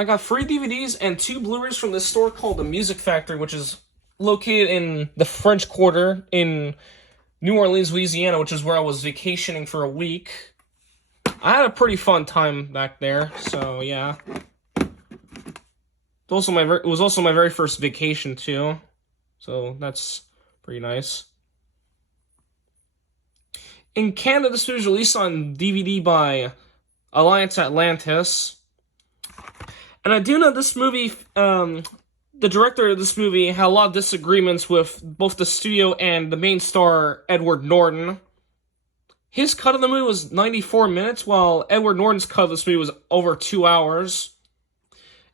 I got 3 DVDs and 2 Blu-rays from this store called the Music Factory, which is located in the French Quarter in New Orleans, Louisiana, which is where I was vacationing for a week. I had a pretty fun time back there, so yeah. It was also my very first vacation, too. So that's pretty nice. In Canada, this was released on DVD by Alliance Atlantis. And I do know this movie, the director of this movie had a lot of disagreements with both the studio and the main star, Edward Norton. His cut of the movie was 94 minutes, while Edward Norton's cut of this movie was over 2 hours.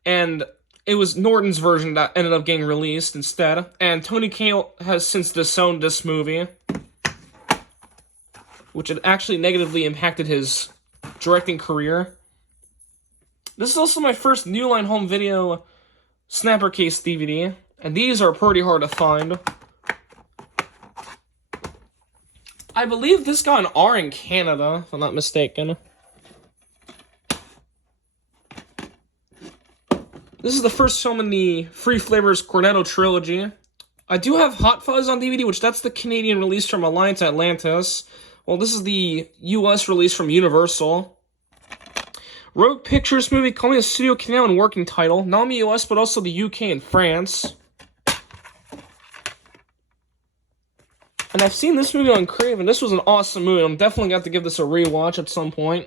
And it was Norton's version that ended up getting released instead. And Tony Kaye has since disowned this movie, which had actually negatively impacted his directing career. This is also my first New Line Home Video Snapper Case DVD, and these are pretty hard to find. I believe this got an R in Canada, if I'm not mistaken. This is the first film in the Free Flavors Cornetto trilogy. I do have Hot Fuzz on DVD, which that's the Canadian release from Alliance Atlantis. Well, this is the US release from Universal. Rogue Pictures movie, Call Me a Studio Canadian working title. Not only US, but also the UK and France. And I've seen this movie on Crave, and this was an awesome movie. I'm definitely got to give this a rewatch at some point.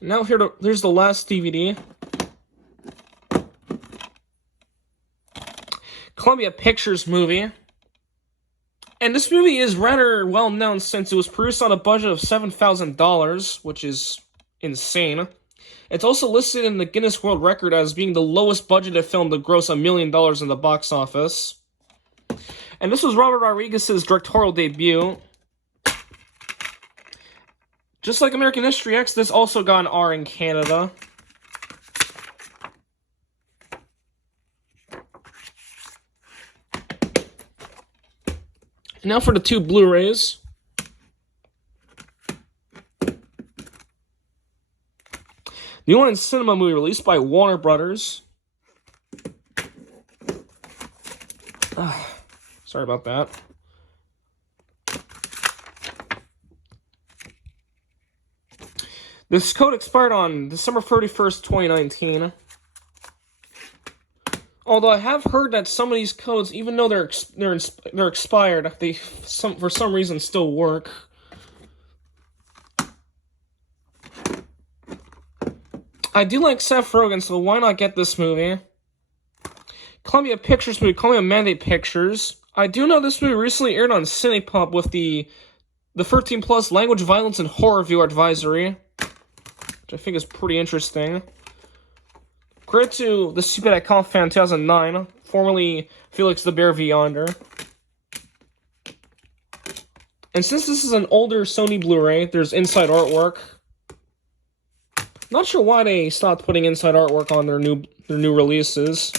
Now here's the last DVD. Columbia Pictures movie. And this movie is rather well known since it was produced on a budget of $7,000, which is insane. It's also listed in the Guinness World Record as being the lowest budgeted film to gross $1 million in the box office. And this was Robert Rodriguez's directorial debut. Just like American History X, this also got an R in Canada. Now for the 2 Blu-rays. New Line Cinema movie released by Warner Brothers. Sorry about that. This code expired on December 31st, 2019. Although I have heard that some of these codes, even though they're expired, they for some reason still work. I do like Seth Rogen, so why not get this movie? Columbia Pictures movie, Columbia Mandate Pictures. I do know this movie recently aired on Cinepop with the 13 plus language, violence, and horror viewer advisory, which I think is pretty interesting. Credit to the Stupid I Call Fan 2009, formerly Felix the Bear Yonder. And since this is an older Sony Blu-ray, there's inside artwork. Not sure why they stopped putting inside artwork on their new releases.